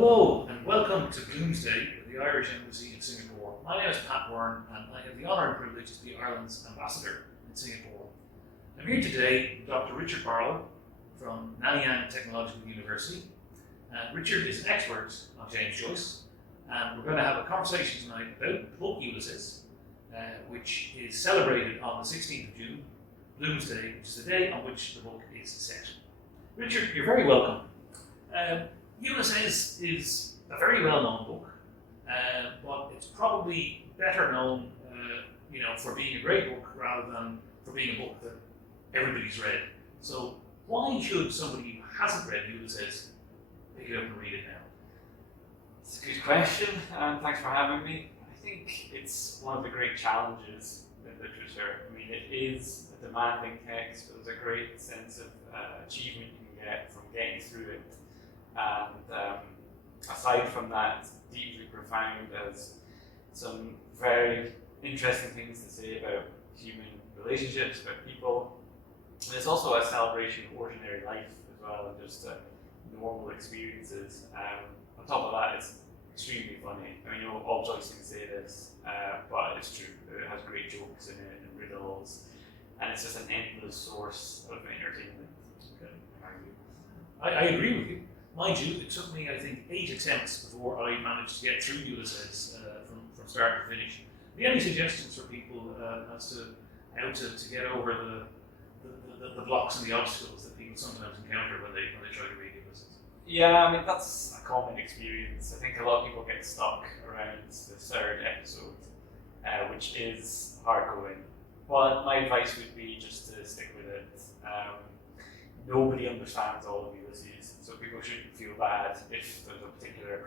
Hello and welcome to Bloomsday at the Irish Embassy in Singapore. My name is Pat Bourne and I have the honour and privilege to be Ireland's Ambassador in Singapore. I'm here today with Dr Richard Barlow from Nanyang Technological University. Richard is an expert on James Joyce and we're going to have a conversation tonight about the book Ulysses, which is celebrated on the 16th of June, Bloomsday, which is the day on which the book is set. Richard, you're very welcome. Ulysses is a very well-known book, but it's probably better known, for being a great book rather than for being a book that everybody's read. So why should somebody who hasn't read Ulysses pick it up and read it now? It's a good question, and thanks for having me. I think it's one of the great challenges in literature. I mean, it is a demanding text, but there's a great sense of achievement you can get from getting through it. And aside from that, it's deeply profound, as some very interesting things to say about human relationships, about people. And it's also a celebration of ordinary life as well, and just normal experiences. On top of that, it's extremely funny. I mean, all Joyce can say this, but it's true. It has great jokes in it and riddles, and it's just an endless source of entertainment. Okay. I agree with you. Mind you, it took me, I think, 8 attempts before I managed to get through Ulysses from start to finish. Have you any suggestions for people as to how to get over the blocks and the obstacles that people sometimes encounter when they try to read Ulysses? Yeah, I mean, that's a common experience. I think a lot of people get stuck around the third episode, which is hard going. Well, my advice would be just to stick with it. Nobody understands all of Ulysses, so people shouldn't feel bad if there's a particular,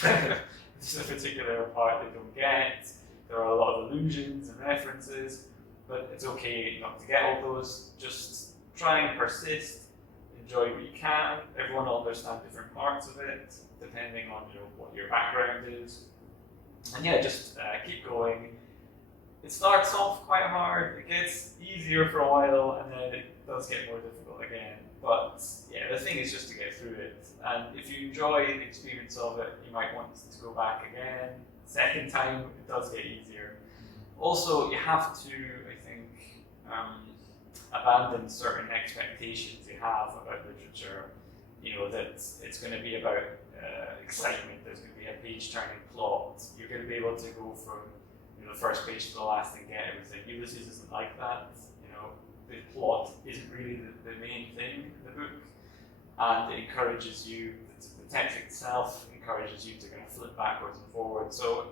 there's a particular part they don't get. There are a lot of allusions and references, but it's okay not to get all those. Just try and persist, enjoy what you can. Everyone will understand different parts of it, depending on what your background is. And yeah, just keep going. It starts off quite hard, it gets easier for a while, and then it does get more difficult again. But yeah, the thing is just to get through it. And if you enjoy the experience of it, you might want to go back again. Second time, it does get easier. Also, you have to, I think, abandon certain expectations you have about literature. That it's going to be about excitement, there's going to be a page-turning plot. You're going to be able to go from the first page to the last and get everything. Ulysses isn't like that. The plot isn't really the main thing in the book, and it encourages you, the text itself encourages you to kind of flip backwards and forwards, so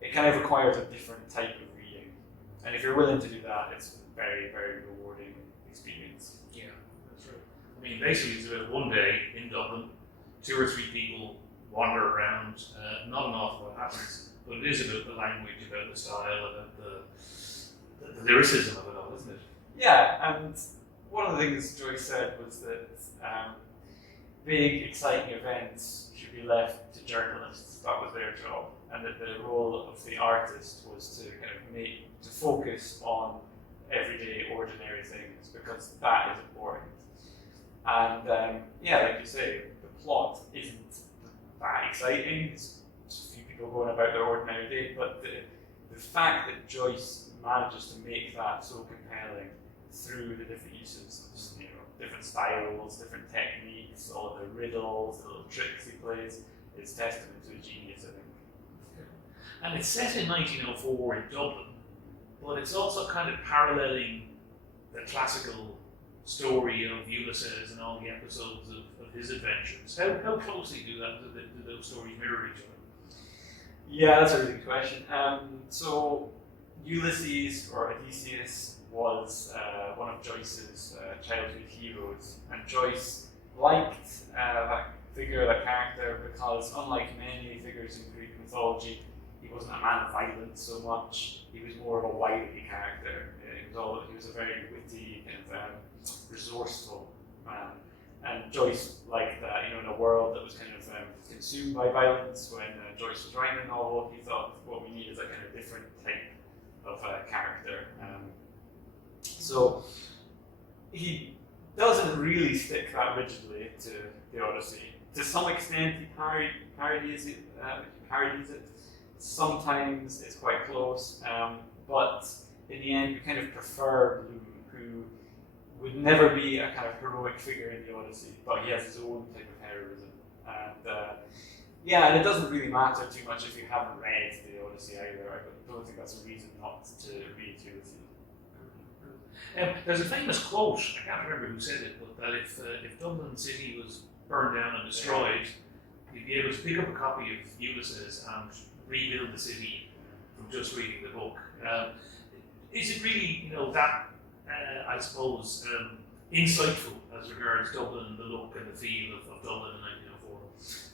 it kind of requires a different type of reading, and if you're willing to do that, it's a very, very rewarding experience. Yeah, that's right. I mean, basically it's about one day in Dublin, 2 or 3 people wander around, not an awful lot happens, but it is about the language, about the style, about the lyricism of it all, isn't it? Yeah, and one of the things Joyce said was that big, exciting events should be left to journalists. That was their job, and that the role of the artist was to kind of focus on everyday, ordinary things, because that is important. And like you say, the plot isn't that exciting. It's just a few people going about their ordinary day, but the fact that Joyce manages to make that so compelling through the different uses of different styles, different techniques, all of the riddles, the little tricks he plays, is testament to his genius, I think. And it's set in 1904 in Dublin, but it's also kind of paralleling the classical story of Ulysses and all the episodes of his adventures. How closely do those stories mirror each other? Yeah, that's a really good question. So Ulysses, or Odysseus, was one of Joyce's childhood heroes, and Joyce liked that figure, that character, because unlike many figures in Greek mythology, he wasn't a man of violence so much. He was more of a wily character. He was a very witty and resourceful man, and Joyce liked that. In a world that was kind of consumed by violence, when Joyce was writing the novel, he thought what we need is a kind of different type of character. So he doesn't really stick that rigidly to the Odyssey. to some extent he parodies it. Sometimes it's quite close, but in the end we kind of prefer Bloom, who would never be a kind of heroic figure in the Odyssey, but he has his own type of heroism. And it doesn't really matter too much if you haven't read the Odyssey either. I don't think that's a reason not to read Ulysses. There's a famous quote, I can't remember who said it, but that if Dublin City was burned down and destroyed, you'd be able to pick up a copy of Ulysses and rebuild the city from just reading the book. Is it really, that, I suppose, insightful as regards Dublin and the look and the feel of Dublin in 1904?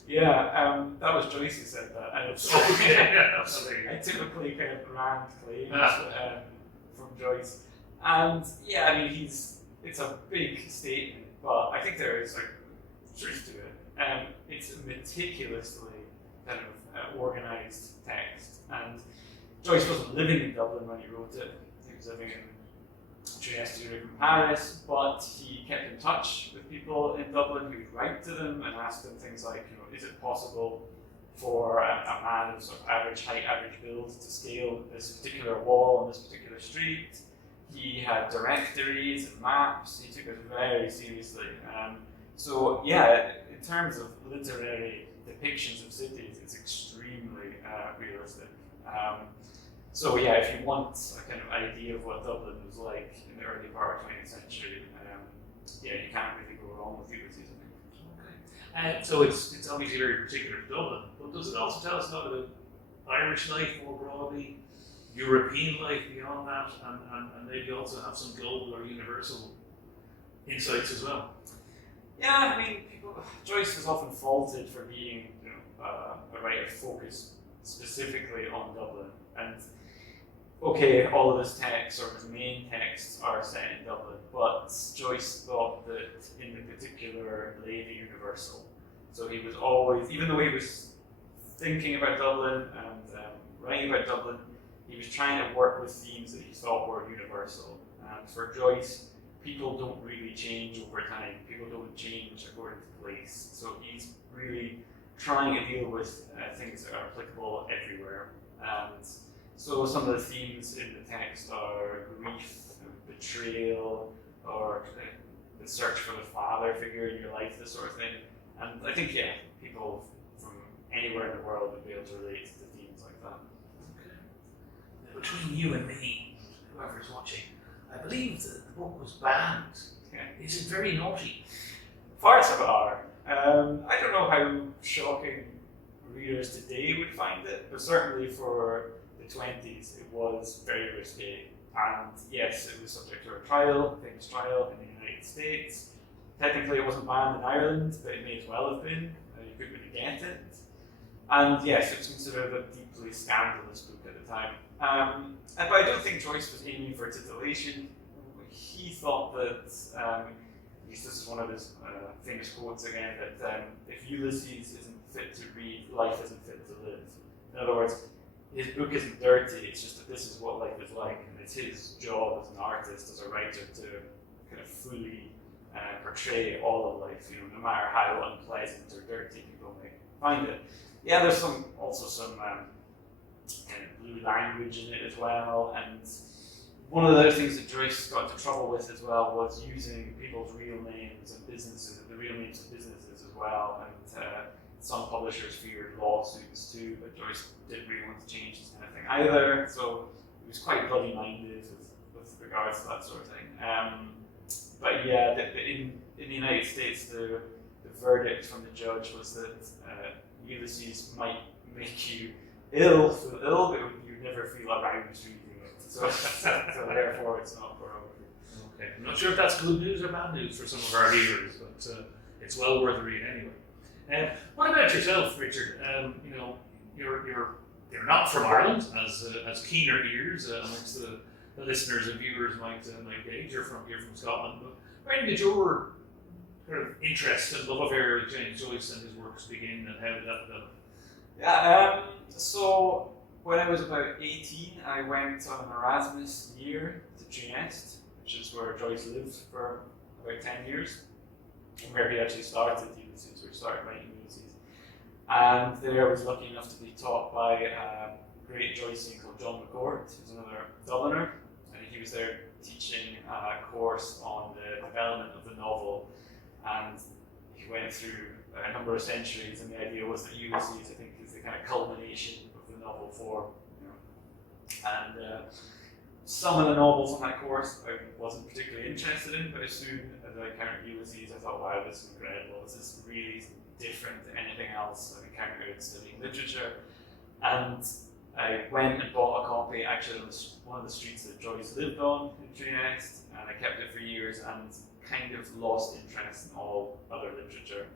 Yeah, that was Joyce who said that. And it's I typically kind of grand claims from Joyce. And yeah, I mean, it's a big statement, but I think there is truth to it. It's a meticulously kind of organised text. And Joyce wasn't living in Dublin when he wrote it. He was living in Trieste, Zurich, and Paris, but he kept in touch with people in Dublin. He would write to them and ask them things like, is it possible for a man of sort of average height, average build to scale this particular wall on this particular street? He had directories and maps. He took it very seriously. So yeah, in terms of literary depictions of cities, it's extremely realistic. So yeah, if you want a kind of idea of what Dublin was like in the early part of the 20th century, you can't really go wrong with Ulysses, I think. Okay. So it's obviously very particular to Dublin, but does it also tell us a lot about Irish life more broadly, European life beyond that, and maybe also have some global or universal insights as well? Yeah, I mean, Joyce was often faulted for being a writer focused specifically on Dublin. And okay, all of his texts or his main texts are set in Dublin, but Joyce thought that in the particular lay the universal. So he was always, even though he was thinking about Dublin and writing about Dublin, he was trying to work with themes that he thought were universal. And for Joyce, people don't really change over time. People don't change according to place. So he's really trying to deal with things that are applicable everywhere. And so some of the themes in the text are grief, betrayal, or the search for the father figure in your life, this sort of thing. And I think, people from anywhere in the world would be able to relate to themes like that. Okay. Now, between you and me, whoever's watching, I believe that the book was banned. Yeah. Is it very naughty? Parts of it are. I don't know how shocking readers today would find it, but certainly for the 20s it was very risque. And yes, it was subject to a famous trial in the United States. Technically it wasn't banned in Ireland, but it may as well have been. You couldn't really get it. And yes, it was considered a deeply scandalous book at the time. But I don't think Joyce was aiming for titillation. He thought that, this is one of his famous quotes again, that if Ulysses isn't fit to read, life isn't fit to live. In other words, his book isn't dirty, it's just that this is what life is like, and it's his job as an artist, as a writer, to kind of fully portray all of life, no matter how unpleasant or dirty people may find it. Yeah, there's also some kind of blue language in it as well, and one of the other things that Joyce got into trouble with as well was using people's real names and businesses, the real names of businesses as well, and some publishers feared lawsuits too, but Joyce didn't really want to change this kind of thing either, so he was quite bloody-minded with regards to that sort of thing. But yeah, in the United States, the verdict from the judge was that Ulysses might make you feel ill, but you never feel around reading it. So therefore, it's not pornography. Okay, I'm not sure if that's good news or bad news for some of our readers, but it's well worth a read anyway. What about yourself, Richard? You're not from Ireland, as keener ears amongst the listeners and viewers might gauge. You're from Scotland, but where did your kind of interest and love affair with James Joyce and his works begin, and how did that develop? Yeah, so when I was about 18, I went on an Erasmus year to Trieste, which is where Joyce lived for about 10 years. where he actually started Ulysses, where he started writing Ulysses. And there I was lucky enough to be taught by a great Joycean called John McCord, who's another Dubliner, and he was there teaching a course on the development of the novel, and he went through a number of centuries, and the idea was that Ulysses, I think, is the kind of culmination of the novel form. And some of the novels on that course I wasn't particularly interested in, but as soon as I encountered Ulysses, I thought, wow, this is incredible. This is really different to anything else I've encountered in studying literature. And I went and bought a copy actually on one of the streets that Joyce lived on in Trieste, and I kept it for years and kind of lost interest in all other literature,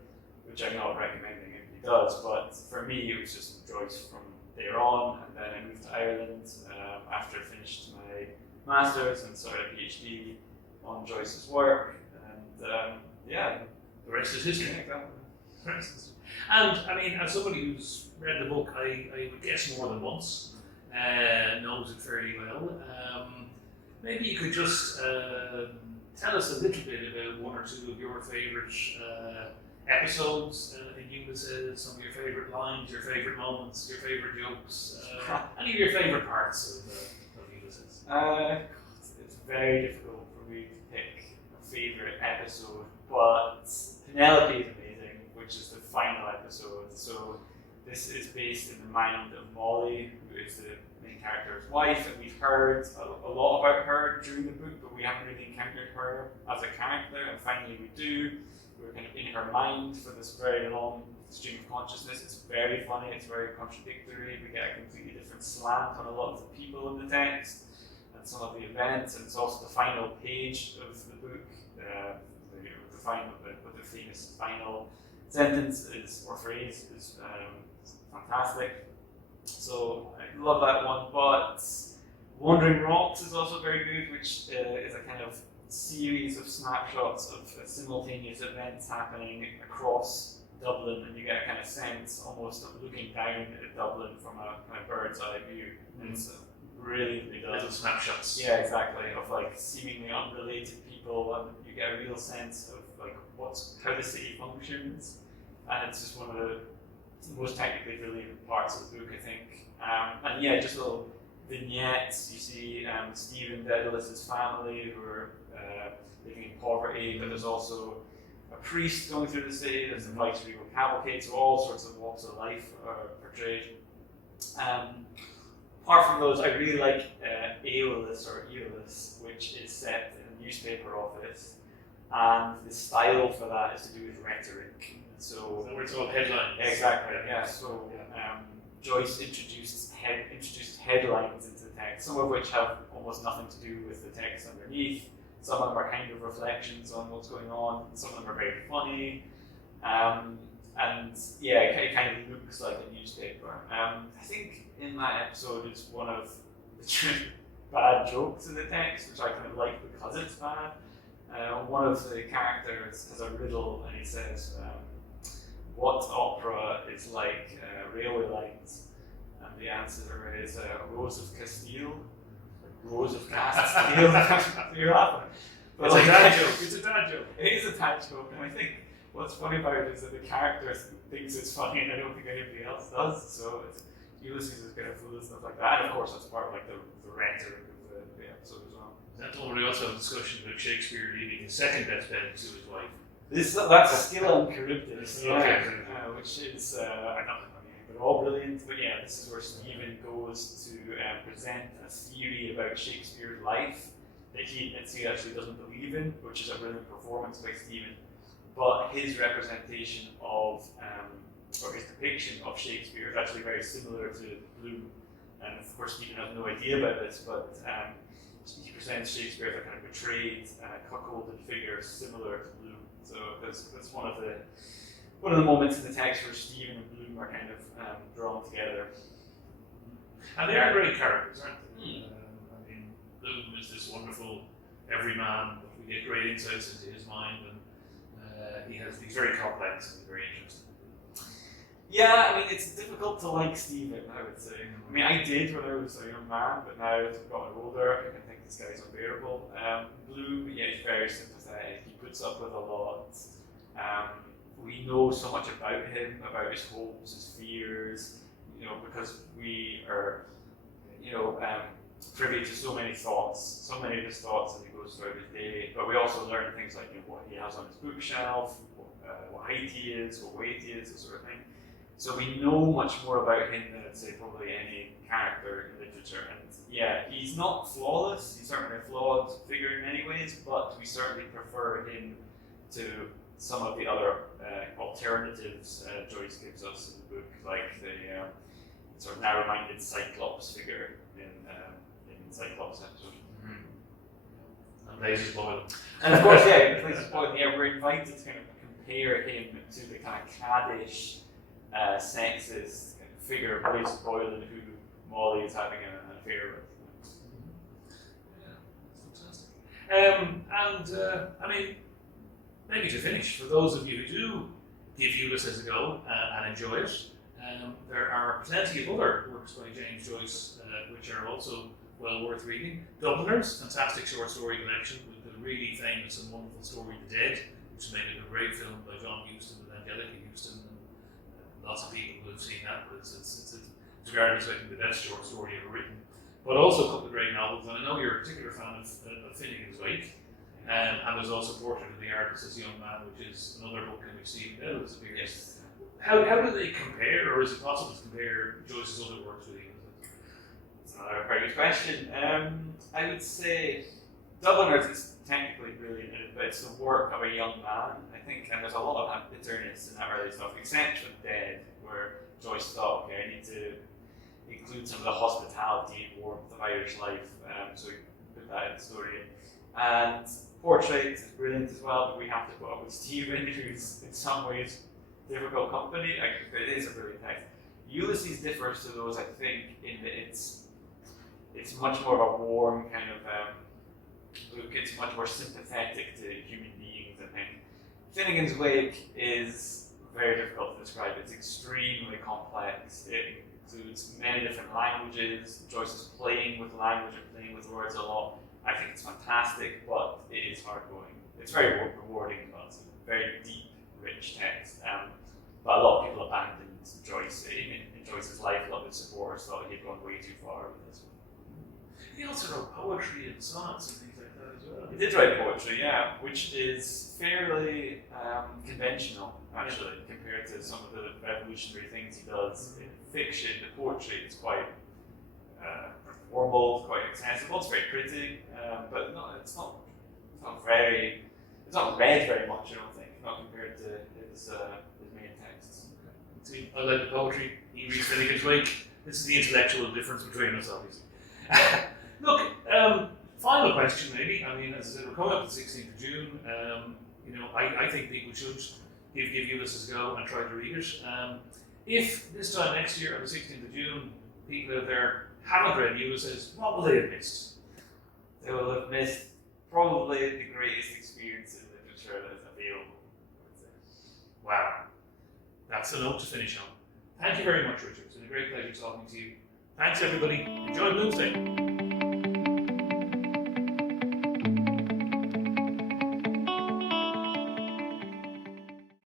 which I'm not recommending anybody does, but for me it was just Joyce from there on. And then I moved to Ireland after I finished my master's and started a PhD on Joyce's work, and yeah, the rest is history. And I mean, as somebody who's read the book, I would guess more than once, knows it fairly well. Maybe you could just tell us a little bit about one or two of your favourite episodes in Ulysses, some of your favourite lines, your favourite moments, your favourite jokes, any of your favourite parts of Ulysses. It's very difficult for me to pick a favourite episode, but Penelope is amazing, which is the final episode. So this is based in the mind of Molly, who is the main character's wife, and we've heard a lot about her during the book, but we haven't really encountered her as a character, and finally we do. We're kind of in her mind for this very long stream of consciousness. It's very funny, it's very contradictory. We get a completely different slant on a lot of the people in the text and some of the events, and it's also the final page of the book. The famous final sentence or phrase is fantastic. So I love that one. But Wandering Rocks is also very good, which is a kind of series of snapshots of simultaneous events happening across Dublin, and you get a kind of sense almost of looking down at Dublin from a kind of bird's eye view. And it's brilliantly done. Little snapshots. Yeah, exactly. Of like seemingly unrelated people, and you get a real sense of like how the city functions, and it's just one of the most technically brilliant parts of the book, I think. And yeah, just little vignettes. You see Stephen, Daedalus's family, who are living in poverty, but there's also a priest going through the city. There's the vice-regal cavalcade, so all sorts of walks of life are portrayed. Apart from those, I really like Aeolus, which is set in a newspaper office, and the style for that is to do with rhetoric. So we're talking headlines. Exactly. Yeah. So Joyce introduced headlines into the text, some of which have almost nothing to do with the text underneath. Some of them are kind of reflections on what's going on. Some of them are very funny, and yeah, it kind of looks like a newspaper. I think in that episode is one of the bad jokes in the text, which I kind of like because it's bad. One of the characters has a riddle, and he says, "What opera is like railway lines?" And the answer is Rose of Castile. Rose of Castile. You're laughing. But It's a dad joke. It's a dad joke. It is a dad joke, and I think what's funny about it is that the character thinks it's funny, and I don't think anybody else does. So Ulysses is kind of full of stuff like that, and of course that's part of like the rhetoric of the episode as well. That already also have a discussion about Shakespeare leaving his second best friend to his wife. That's still on Charybdis, Okay. Which is they're all brilliant. But yeah, this is where Stephen goes to present a theory about Shakespeare's life that he admits he actually doesn't believe in, which is a brilliant performance by Stephen. But his representation of, or his depiction of Shakespeare is actually very similar to Bloom. And of course, Stephen has no idea about this, but he presents Shakespeare as a kind of betrayed, cuckolded figure similar to Bloom. So that's one of the moments in the text where Stephen and Bloom are kind of drawn together. And they are great characters, aren't they? I mean, Bloom is this wonderful everyman, but we get great insights into his mind, and he's very complex and very interesting. Yeah, I mean, it's difficult to like Stephen, I would say. I mean, I did when I was a young man, but now as I've gotten older, I can think this guy's unbearable. Bloom, yeah, he's very sympathetic. He puts up with a lot. We know so much about him, about his hopes, his fears, because we are, privy to so many thoughts, so many of his thoughts as he goes throughout his day. But we also learn things like what he has on his bookshelf, what height he is, what weight he is, that sort of thing. So we know much more about him than I'd say probably any character in literature. And yeah, he's not flawless. He's certainly a flawed figure in many ways, but we certainly prefer him to some of the other alternatives Joyce gives us in the book, like the sort of narrow-minded Cyclops figure in Cyclops episode. And Blazes Boyle. And of course, yeah, Blazes Boyle. Yeah, we're invited to kind of compare him to the kind of caddish, sexist kind of figure of Blazes Boyle, and who Molly is having an affair with. Yeah, that's fantastic. I mean, maybe to finish, for those of you who do give Ulysses a go and enjoy it, there are plenty of other works by James Joyce which are also well worth reading. Dubliners, fantastic short story collection with the really famous and wonderful story The Dead, which is made into a great film by John Huston with Angelica Huston. And lots of people will have seen that, but it's regarded as I think the best short story ever written. But also a couple of great novels, and I know you're a particular fan of Finnegan's Wake. And there's also Portrait of the Artist as a Young Man, which is another book in which Stephen Meadows appears. Yes. How do they compare, or is it possible to compare Joyce's other works with Ulysses? It's another very good question. I would say Dubliners is technically brilliant, but it's the work of a young man, I think, and there's a lot of bitterness in that early stuff, except for Dead, where Joyce thought, okay, I need to include some of the hospitality and warmth of Irish life, so we put that in the story. And Portrait is brilliant as well, but we have to put up with Stephen, who's in some ways difficult company. It is a brilliant text. Ulysses differs to those, I think, in that it's much more of a warm kind of look. It's much more sympathetic to human beings, I think. Finnegan's Wake is very difficult to describe. It's extremely complex. It includes many different languages. Joyce is playing with language and playing with words a lot. I think it's fantastic, but it is hard going. It's very rewarding, but it's a very deep, rich text. But a lot of people abandoned Joyce in Joyce's life. A lot of his supporters thought he'd gone way too far with this one. He also wrote poetry and sonnets and things like that as well. He did write poetry, yeah, which is fairly conventional, actually, compared to some of the revolutionary things he does in fiction. The poetry is quite formal, quite accessible. It's very pretty, but no, it's not read very much. I don't think, not compared to his main texts. See, I like the poetry. He reads Finnegan's Wake. This is the intellectual difference between us, obviously. Look, final question, maybe. I mean, as I said, we're coming up to the 16th of June. I think people should give Ulysses a go and try to read it. If this time next year, on the 16th of June, people out there haven't read Ulysses, what will they have missed? They will have missed probably the greatest experience in literature that is available. Wow. That's a note to finish on. Thank you very much, Richard. It's been a great pleasure talking to you. Thanks, everybody. Enjoy Bloomsday.